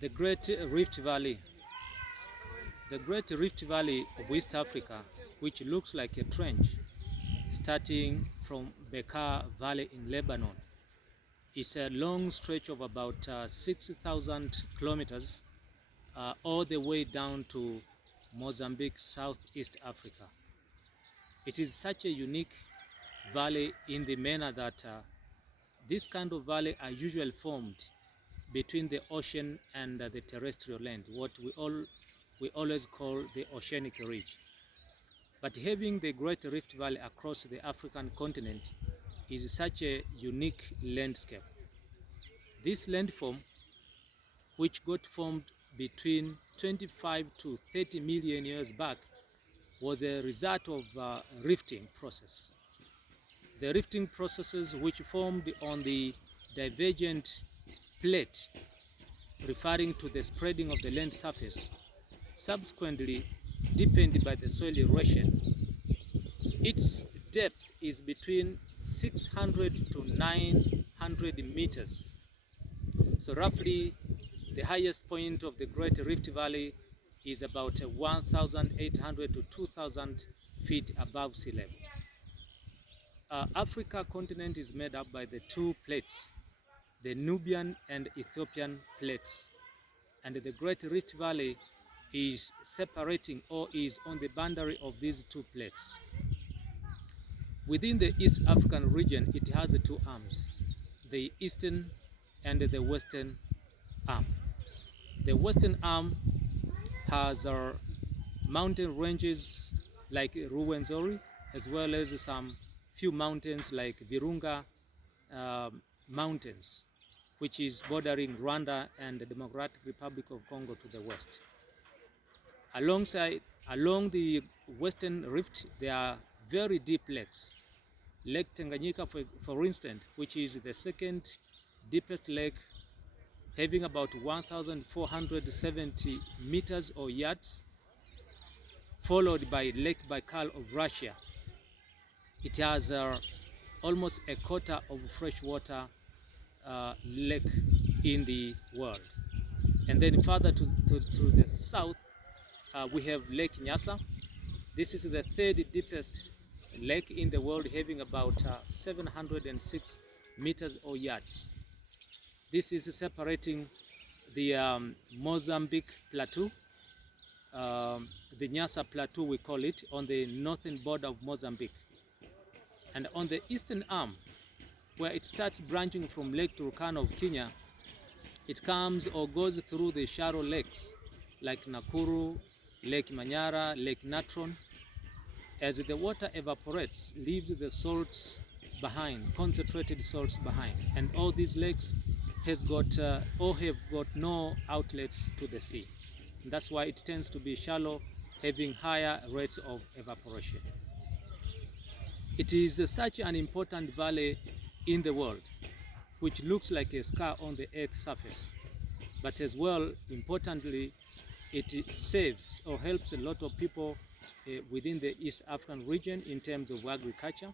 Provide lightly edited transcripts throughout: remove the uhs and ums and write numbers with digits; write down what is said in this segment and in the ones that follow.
The Great Rift Valley. The Great Rift Valley of West Africa, which looks like a trench starting from Bekaa Valley in Lebanon, is a long stretch of about 6,000 kilometers all the way down to Mozambique, Southeast Africa. It is such a unique valley in the manner that this kind of valley are usually formed between the ocean and the terrestrial land, what we always call the oceanic ridge. But having the Great Rift Valley across the African continent is such a unique landscape. This landform, which got formed between 25 to 30 million years back, was a result of rifting process. The rifting processes which formed on the divergent plate, referring to the spreading of the land surface, subsequently deepened by the soil erosion. Its depth is between 600 to 900 meters. So roughly the highest point of the Great Rift Valley is about 1,800 to 2,000 feet above sea level. Africa continent is made up by the two plates, the Nubian and Ethiopian plates, and the Great Rift Valley is separating or is on the boundary of these two plates. Within the East African region, it has two arms, the eastern and the western arm. The western arm has mountain ranges like Ruwenzori, as well as some few mountains like Virunga Mountains, which is bordering Rwanda and the Democratic Republic of Congo to the west. Along the western rift, there are very deep lakes. Lake Tanganyika, for instance, which is the second deepest lake, having about 1,470 meters or yards, followed by Lake Baikal of Russia. It has almost a quarter of freshwater lake in the world. And then further to the south, we have Lake Nyasa. This is the third deepest lake in the world, having about 706 meters or yards. This is separating the Mozambique Plateau, the Nyasa Plateau we call it, on the northern border of Mozambique. And on the eastern arm, where it starts branching from Lake Turkana of Kenya, it comes or goes through the shallow lakes like Nakuru, Lake Manyara, Lake Natron. As the water evaporates, leaves the salts behind, concentrated salts behind, and all these lakes have got no outlets to the sea. And that's why it tends to be shallow, having higher rates of evaporation. It is such an important valley in the world, which looks like a scar on the Earth's surface. But as well, importantly, it saves or helps a lot of people within the East African region in terms of agriculture,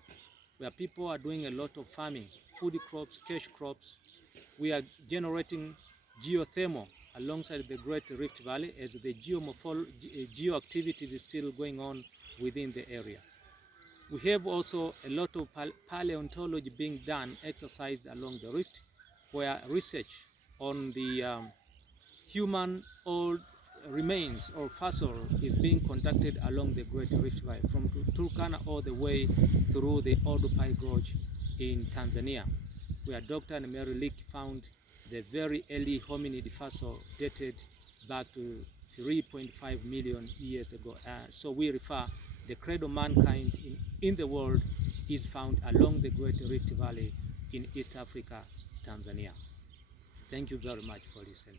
where people are doing a lot of farming, food crops, cash crops. We are generating geothermal alongside the Great Rift Valley, as the geo activities is still going on within the area. We have also a lot of paleontology being done, exercised along the rift, where research on the human old remains or fossil is being conducted along the Great Rift Valley, from Turkana all the way through the Oldupai Gorge in Tanzania, where Dr. Mary Leak found the very early hominid fossil dated back to 3.5 million years ago. So we refer the cradle of mankind in the world is found along the Great Rift Valley in East Africa, Tanzania. Thank you very much for listening.